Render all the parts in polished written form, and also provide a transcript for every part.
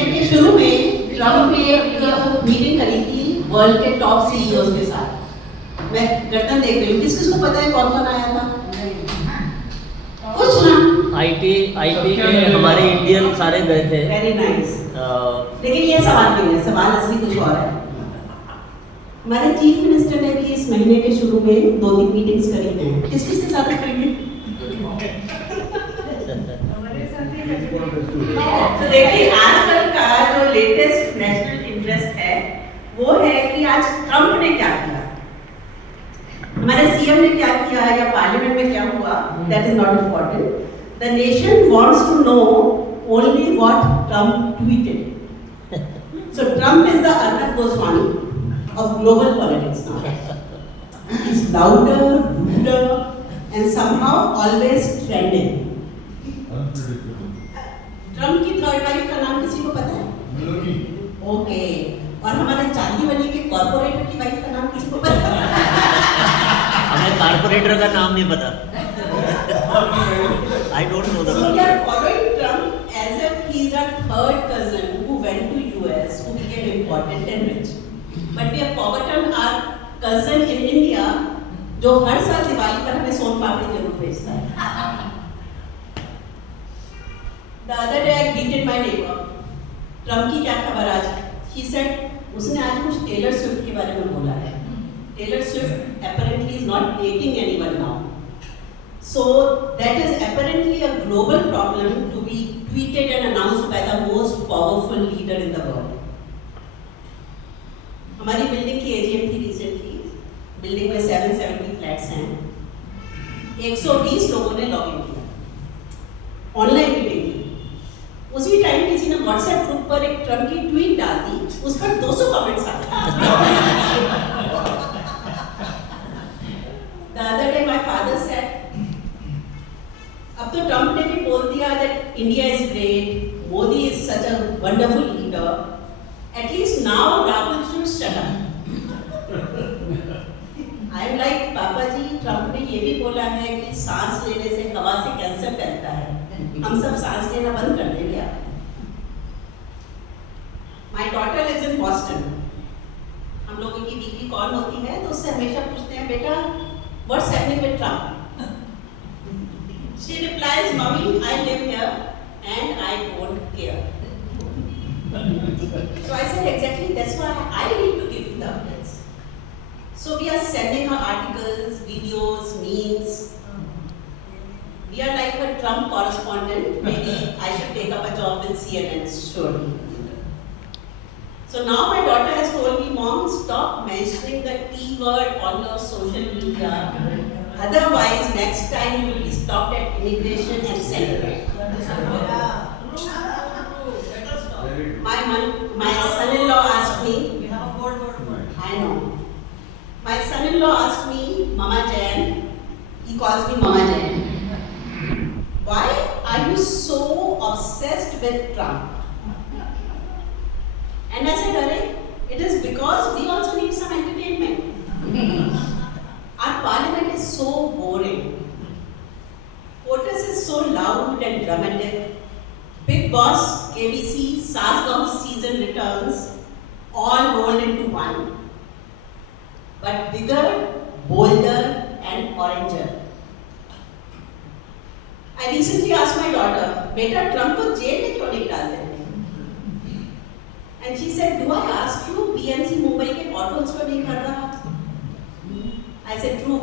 महीने के शुरू में ट्रम्प ने एक मीटिंग करी थी वर्ल्ड के टॉप सीईओज के साथ। मैं गर्दन देख रही हूँ, किस किस को पता है कौन कौन आया था? कुछ ना। आईटी के हमारे इंडियन सारे गए थे। Very nice. लेकिन ये सवाल नहीं है, सवाल असली कुछ और है। हमारे चीफ मिनिस्टर ने भी इस महीने के शुरू में 2-3 मीटिंग्स करी हैं। किस किस के साथ करेंगे? तो देखिए, आजकल का जो लेटेस्ट नेशनल इंटरेस्ट है वो है कि आज ट्रम्प ने क्या किया, हमारे सीएम ने क्या किया या पार्लियामेंट में क्या हुआ, that is not important. The nation wants to know only what Trump tweeted. So Trump is the Arnab Goswami of global politics now. He's louder, ruder, and somehow always trending. Trump की third wife का नाम किसी को पता है? Meloni. Okay. और हमारे चांदीवली के कॉर्पोरेटर की वाइफ का नाम किसी को पता है? हमें कॉर्पोरेटर का नाम नहीं पता। I don't know the So we are following Trump as if he's a third cousin who went to US, who became important and rich. But we have forgotten our cousin in India, जो हर साल दिवाली पर हमें सोन पापड़ी जरूर भेजता है। The other day I greeted my neighbor. Trump की क्या खबर आज? He said, उसने आज कुछ टेलर स्विफ्ट के बारे में बोला है। Taylor Swift apparently is not dating anyone now. So that is apparently a global problem to be tweeted and announced by the most powerful leader in the world. हमारी building की AGM थी recently. Building में 770 flats हैं। 120 लोगों ने log in किया, online meeting की। उसी टाइम किसी ने व्हाट्सएप ग्रुप पर एक ट्रम्प की ट्वीट डाल दी, उस पर 200 कमेंट्स आ गए। The other day my father said, अब तो ट्रम्प ने भी बोल दिया that India is great, Modi is such a wonderful leader. At least now Rahul should shut up. I am like, पापा जी, ट्रम्प ने ये भी बोला है कि सांस लेने से हवा से कैंसर फैलता है। हम सब सांस लेना बंद कर दें क्या? My daughter lives in Boston. हम लोगों की वीकली कॉल होती है तो उससे हमेशा पूछते हैं, बेटा, what's happening with Trump? She replies, Mommy, I live here and I don't care. So I said, exactly, that's why I need to give you the updates. So we are sending her articles, videos, memes. We are like a Trump correspondent. Maybe I should take up a job with CNN, surely. So now my daughter has told me, Mom, stop mentioning the T word on your social media. Otherwise, next time you will be stopped at immigration and sent back. My son-in-law asked me. We have a board. I know. My son-in-law asked me, Mama Jan. He calls me Mama Jan. Why are you so obsessed with Trump? And I said, Arey, it is because we also need some entertainment. Our parliament is so boring. POTUS is so loud and dramatic. Big Boss, KBC, Saas season returns, all rolled into one. But bigger, bolder, and oranger. I recently asked my daughter, "Beta, Trump को jail में क्यों नहीं डाल देते?" And she said, "Do I ask you, PNC Mumbai के potholes क्यों नहीं कर रहा?" I said, "True."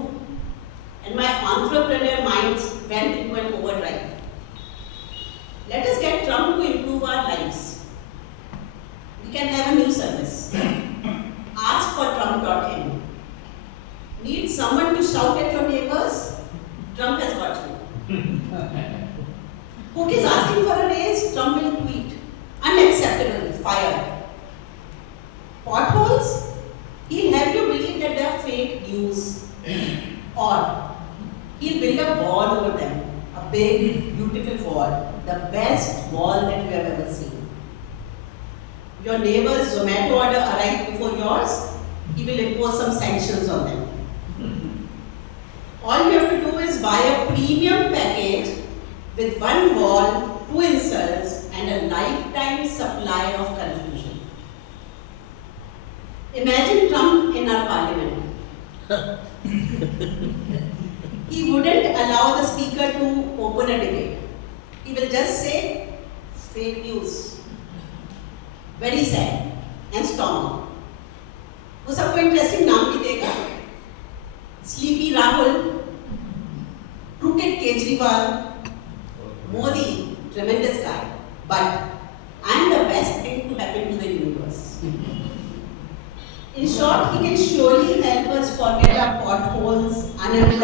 And my entrepreneur minds went into an overdrive. Let us get Trump to improve our lives. We can have a new service. Ask for Trump.in. Need someone to shout at your neighbors? Trump has got you. Cook is asking for a raise? Trump will tweet. Unacceptable. Fire. Potholes? He'll have you believe that they are fake news. Or he'll build a wall over them. A big, beautiful wall. The best wall that you have ever seen. Your neighbor's Zomato order arrived before yours, he will impose some sanctions on them. All you have to do is buy a premium package with one wall, 2 insults, and a lifetime supply supply of confusion. Imagine Trump in our parliament. He wouldn't allow the speaker to open a debate. He will just say fake news. Very sad and storm. वो सबको interesting नाम भी देगा. Sleepy Rahul, Crooked Kejriwal, Modi, tremendous guy. But I'm the best thing to happen to the universe. In short, he can surely help us forget our potholes, unemployment.